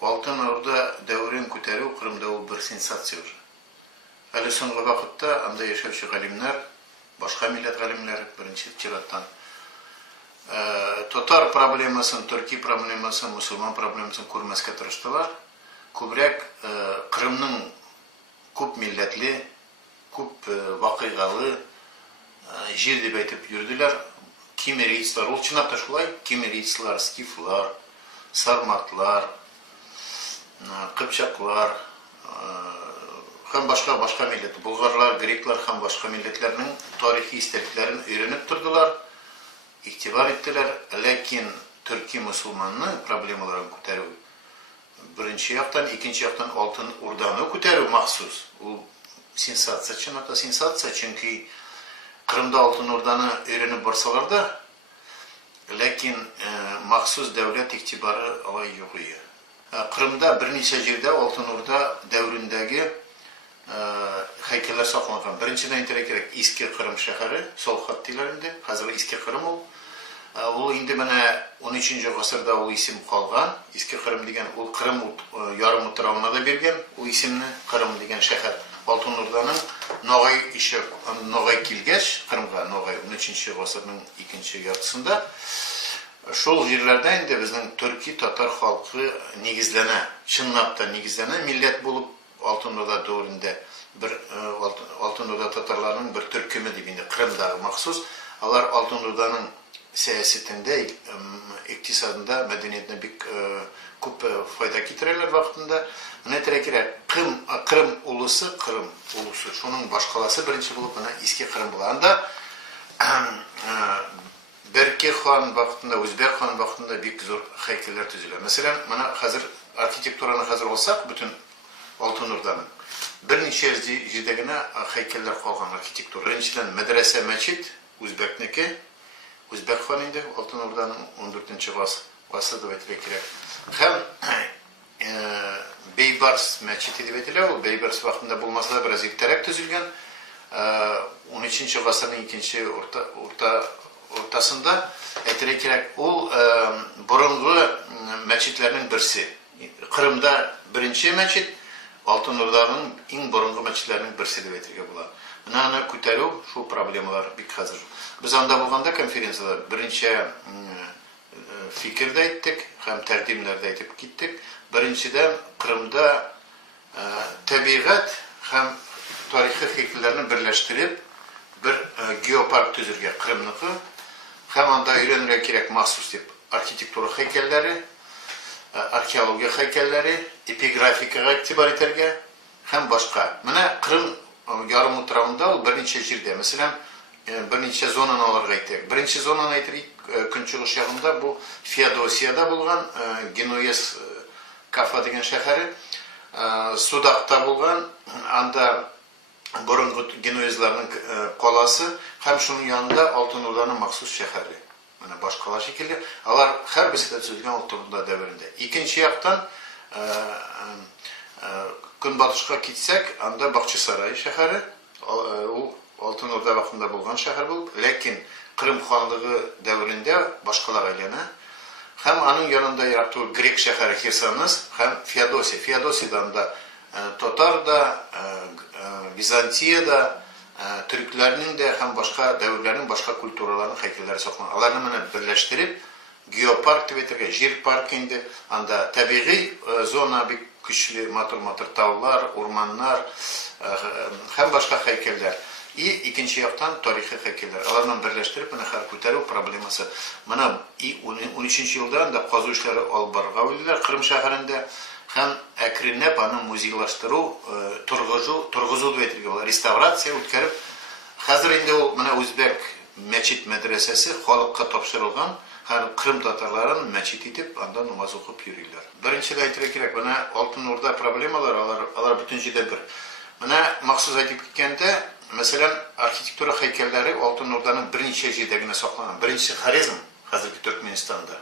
Алтын Орда дәврен күтәрү Кырымда ул бер сенсация уже. Әле соңгы вакытта анда яшәүче галимнәр, башка милләт галимнәре беренче чираттан татар проблемасын, төрки проблемасын, мусулман проблемасын күрмәскә тырыштылар. Күбрәк Кырымның күп милләтле, күп вакыйгалы җир дип әйтеп йөрделәр. Кимерийцлар, ул чынлап та шулай, кимерийцлар, скифлар, сарматлар, кыпчаклар, һәм башка милләт, булгарлар, греклар һәм башка милләтләрнең тарихи истәлекләрен өйрәнеп тордылар, игътибар иттеләр, ләкин төрки мусулманның проблемаларын күтәрү беренче яктан, икенче яктан Алтын Урданы күтәрү махсус. Ул сенсация, чынлап сенсация, чөнки Кырымда Алтын Урданы өйрәнеп барсалар да, ләкин махсус дәүләт игътибары алай юк иде. Кырымда берничә җирдә Алтын Урда дәврендәге һәйкәлләр сакланган. Беренчедән әйтергә кирәк, Иске Кырым шәһәре, Солхат диләр инде, хәзер Иске Кырым ул. Ул инде менә 13-нче гасырда ул исем калган. Иске Кырым дигән ул Кырым ярым утравына да биргән, ул исемне Кырым дигән шәһәр. Алтын Урданың Ногай килгәч, Кырымга Ногай 13-нче гасырның 2-нче яртысында шул җирләрдә инде безнең төрки татар халкы нигезләнә, чынлап та нигезләнә, милләт булып Алтын Урда дәврендә бер Алтын Урда татарларының бер төркеме дип инде Кырымдагы махсус. Алар Алтын Урданың сәясәтендә, икътисадында, мәдәниятендә бик күп файда китерәләр вакытында. Менә кирәк, Кырым улысы, шуның башкаласы беренче булып менә Иске Кырым була. Анда Берке хан вакытында, Үзбәк хан вакытында бик зур һәйкәлләр төзелә. Мәсәлән, менә хәзер архитектураны хәзер алсак, бөтен Алтын Урданың берничә җирдә генә һәйкәлләр калган архитектура. Беренчедән мәдрәсә, мәчет Үзбәкнеке, Үзбәк хан инде Алтын Урданың 14-нче гасырда дип әйтергә кирәк. Һәм Бейбарс мәчете дип әйтелә, ул Бейбарс вакытында булмаса да бераз иртәрәк төзелгән. 13-нче гасырның 2-нче уртасында әйтергә кирәк, ул борынгы мәчетләрнең берсе. Кырымда беренче мәчет, Алтын Урданың иң борынгы мәчетләрнең берсе дип әйтергә була. Менә аны күтәрү, шул проблемалар бик хәзер. Без анда булганда конференциядә беренче фикер дә әйттек, һәм тәкъдимнәр дә әйтеп киттек. Беренчедән Кырымда табигать һәм тарихи һәйкәлләрне берләштереп бер геопарк төзергә Кырымныкы, һәм анда өйрәнергә кирәк махсус дип архитектура һәйкәлләре, археология һәйкәлләре, эпиграфикага игътибар итәргә һәм башка. Менә Кырым ярым утравында ул берничә җирдә, мәсәлән, берничә зонаны алырга әйтәк. Беренче зонаны әйтик, көнчыгыш ягында бу Феодосиядә булган, Генуэз Кафа дигән шәһәре, Судакта булган, анда борынгы генуэзларның каласы һәм шуның янында Алтын Урданың махсус шәһәре. Менә башкалар шикелле, алар һәрберсе дә төзелгән Алтын Урда дәврендә. Икенче яктан көнбатышка китсәк, анда Бакчасарай шәһәре, ул Алтын Урда вакытында булган шәһәр бул, ләкин Кырым ханлыгы дәврендә башкалар әйләнә. Һәм аның янында ерак түгел грек шәһәре Херсонес һәм Феодосия. Феодосиядән да татар да, Византия да, төркләрнең дә һәм башка дәврләрнең башка культураларының һәйкәлләре сакланган. Аларны менә берләштереп геопарк дип әйтергә, җир парк инде. Анда табигый зона бик көчле, матур таулар, урманнар һәм башка һәйкәлләр. Икенче яктан тарихи һәйкәлләр. Аларны берләштереп менә һәр күтәрү проблемасы. Менә 13-нче елда анда казу эшләре алып барырга уйлыйлар Кырым шәһәрендә. Һәм әкренләп аны музейлаштыру, торгызу дип әйтергә була, реставрация үткәреп. Хәзер инде ул менә Үзбәк мәчет мәдрәсәсе халыкка тапшырылган, һәр Кырым татарларын мәчет итеп, анда намаз укып йөриләр. Беренчедән әйтергә кирәк, менә Алтын Урда проблемалар, алар бөтен җирдә бер. Менә махсус әйтеп киткәндә, мәсәлән, архитектура һәйкәлләре Алтын Урданың берничә җирдә генә сакланган. Беренче Хорезм, хәзерге Төркменстанда.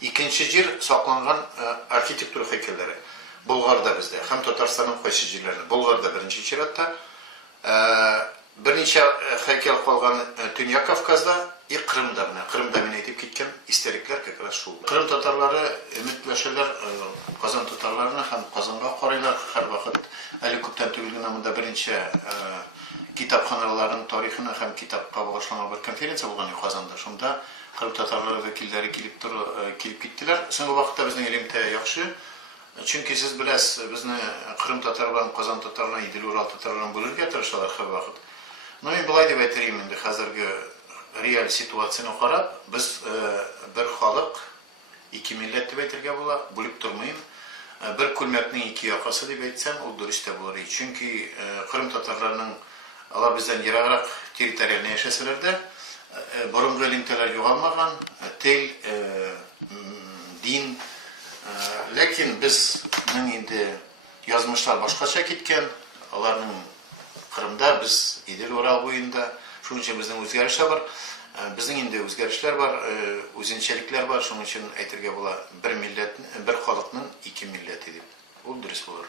Икенче җир сакланган архитектура һәйкәлләре. Болгарда бездә, һәм Татарстанның кайсы җирләрендә. Болгарда беренче чиратта. Берничә һәйкәл калган Төньяк Кавказда, Кырымда менә. Кырымда мин әйтеп киткән истәлекләр как раз шул. Кырым татарлары өметләшәләр Казан буенча китапханаларның тарихын һәм китапка багышланган бер конференция булган Казанда. Шунда кырым татарлары вәкилләре килеп киттеләр. Соңгы вакытта безнең элемтә яхшы. Чөнки сез беләсез, безне Кырым татарларын, Казан татарларын, Идел Урал татарларын бүләргә тырышалар һәр вакыт. Но мин болай дип әйтәм инде, хәзерге реаль ситуацияны карап, без бер халык, ике милләт дип әйтергә була, бүлеп тормыйм. Бер күлмәкнең ике якасы дип әйтсәм, ул дөрес тә булыр. Чөнки Кырым татарларының алар бездән ераграк территорияльне яшәсәләр дә, борынгы элемтәләр югалмаган, тел, дин. Ләкин безнең инде язмышлар башкача киткән, аларның Кырымда, біз Идел Урал буенда, шуның өчен безнең үзгәрешләр бар. Безнең инде үзгәрешләр бар, үзенчәлекләр бар, шуның өчен әйтергә була, бер милләт, бер халыкның ике милләте дип. Ул дөрес булыр.